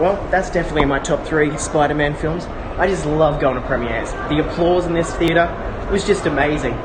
Well, that's definitely in my top 3 Spider-Man films. I just love going to premieres. The applause in this theatre was just amazing.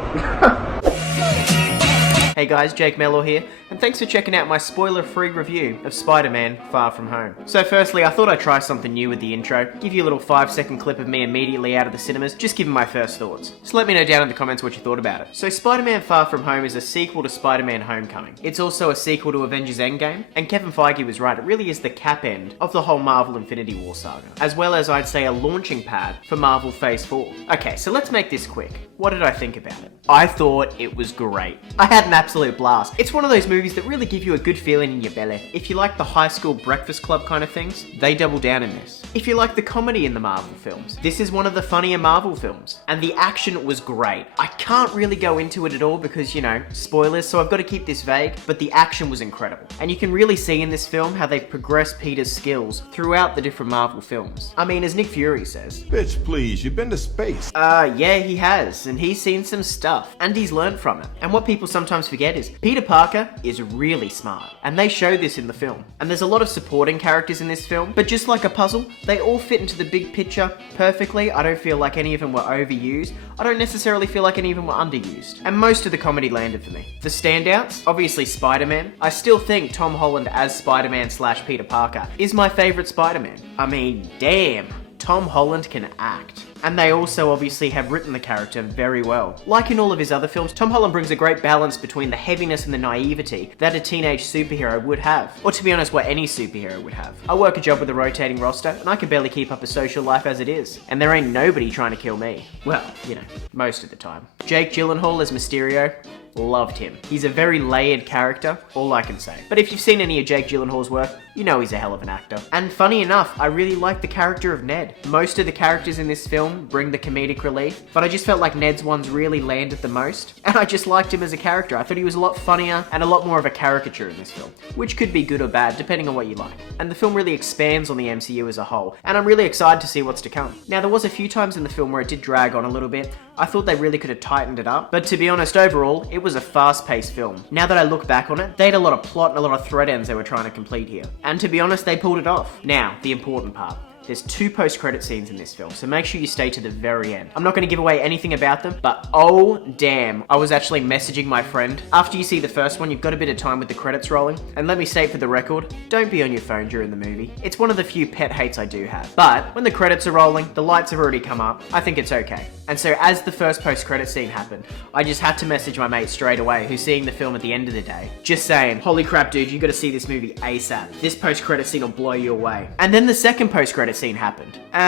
Hey guys, Jake Mellor here, and thanks for checking out my spoiler-free review of Spider-Man Far From Home. So firstly, I thought I'd try something new with the intro, give you a little 5-second clip of me immediately out of the cinemas, just giving my first thoughts. So let me know down in the comments what you thought about it. So Spider-Man Far From Home is a sequel to Spider-Man Homecoming. It's also a sequel to Avengers Endgame, and Kevin Feige was right, it really is the cap end of the whole Marvel Infinity War saga, as well as I'd say a launching pad for Marvel Phase 4. Okay, so let's make this quick. What did I think about it? I thought it was great. I had an absolute blast. It's one of those movies that really give you a good feeling in your belly. If you like the high school breakfast club kind of things, they double down in this. If you like the comedy in the Marvel films, this is one of the funnier Marvel films. And the action was great. I can't really go into it at all because, you know, spoilers, so I've got to keep this vague, but the action was incredible. And you can really see in this film how they've progressed Peter's skills throughout the different Marvel films. I mean, as Nick Fury says, "Bitch, please, you've been to space." Yeah, he has, and he's seen some stuff, and he's learned from it. And what people sometimes forget is, Peter Parker is really smart, and they show this in the film. And there's a lot of supporting characters in this film, but just like a puzzle, they all fit into the big picture perfectly. I don't feel like any of them were overused. I don't necessarily feel like any of them were underused. And most of the comedy landed for me. The standouts, obviously Spider-Man. I still think Tom Holland as Spider-Man / Peter Parker is my favorite Spider-Man. I mean, damn, Tom Holland can act. And they also obviously have written the character very well. Like in all of his other films, Tom Holland brings a great balance between the heaviness and the naivety that a teenage superhero would have. Or to be honest, what any superhero would have. I work a job with a rotating roster, and I can barely keep up a social life as it is. And there ain't nobody trying to kill me. Well, you know, most of the time. Jake Gyllenhaal as Mysterio, loved him. He's a very layered character, all I can say. But if you've seen any of Jake Gyllenhaal's work, you know he's a hell of an actor. And funny enough, I really like the character of Ned. Most of the characters in this film bring the comedic relief, but I just felt like Ned's ones really landed the most, and I just liked him as a character. I thought he was a lot funnier and a lot more of a caricature in this film, which could be good or bad, depending on what you like. And the film really expands on the MCU as a whole, and I'm really excited to see what's to come. Now, there was a few times in the film where it did drag on a little bit. I thought they really could have tightened it up, but to be honest, overall, it was a fast-paced film. Now that I look back on it, they had a lot of plot and a lot of thread ends they were trying to complete here. And to be honest, they pulled it off. Now, the important part. There's 2 post-credit scenes in this film, so make sure you stay to the very end. I'm not going to give away anything about them, but oh damn, I was actually messaging my friend. After you see the first one, you've got a bit of time with the credits rolling, and let me state for the record, don't be on your phone during the movie. It's one of the few pet hates I do have. But when the credits are rolling, the lights have already come up, I think it's okay. And so as the first post-credit scene happened, I just had to message my mate straight away, who's seeing the film at the end of the day, just saying, holy crap dude, you gotta see this movie ASAP. This post-credit scene will blow you away. And then the second post-credit scene happened. And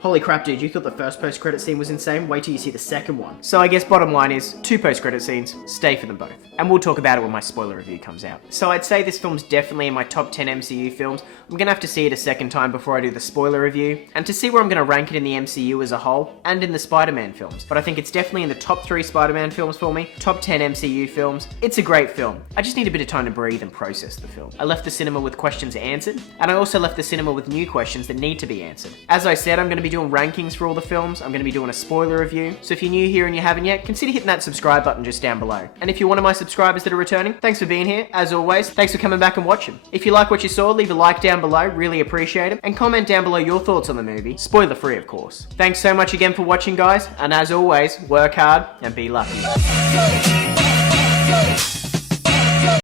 holy crap dude, you thought the first post-credit scene was insane? Wait till you see the second one. So I guess bottom line is, 2 post-credit scenes, stay for them both. And we'll talk about it when my spoiler review comes out. So I'd say this film's definitely in my top 10 MCU films. I'm gonna have to see it a second time before I do the spoiler review, and to see where I'm gonna rank it in the MCU as a whole, and in the Spider-Man films. But I think it's definitely in the top 3 Spider-Man films for me, top 10 MCU films. It's a great film. I just need a bit of time to breathe and process the film. I left the cinema with questions answered, and I also left the cinema with new questions that need to be answered. As I said, I'm gonna be doing rankings for all the films, I'm gonna be doing a spoiler review, so if you're new here and you haven't yet, consider hitting that subscribe button just down below. And if you're one of my subscribers that are returning, thanks for being here. As always, thanks for coming back and watching. If you like what you saw, leave a like down below, really appreciate it, and comment down below your thoughts on the movie, spoiler free of course. Thanks so much again for watching guys, and as always, work hard and be lucky.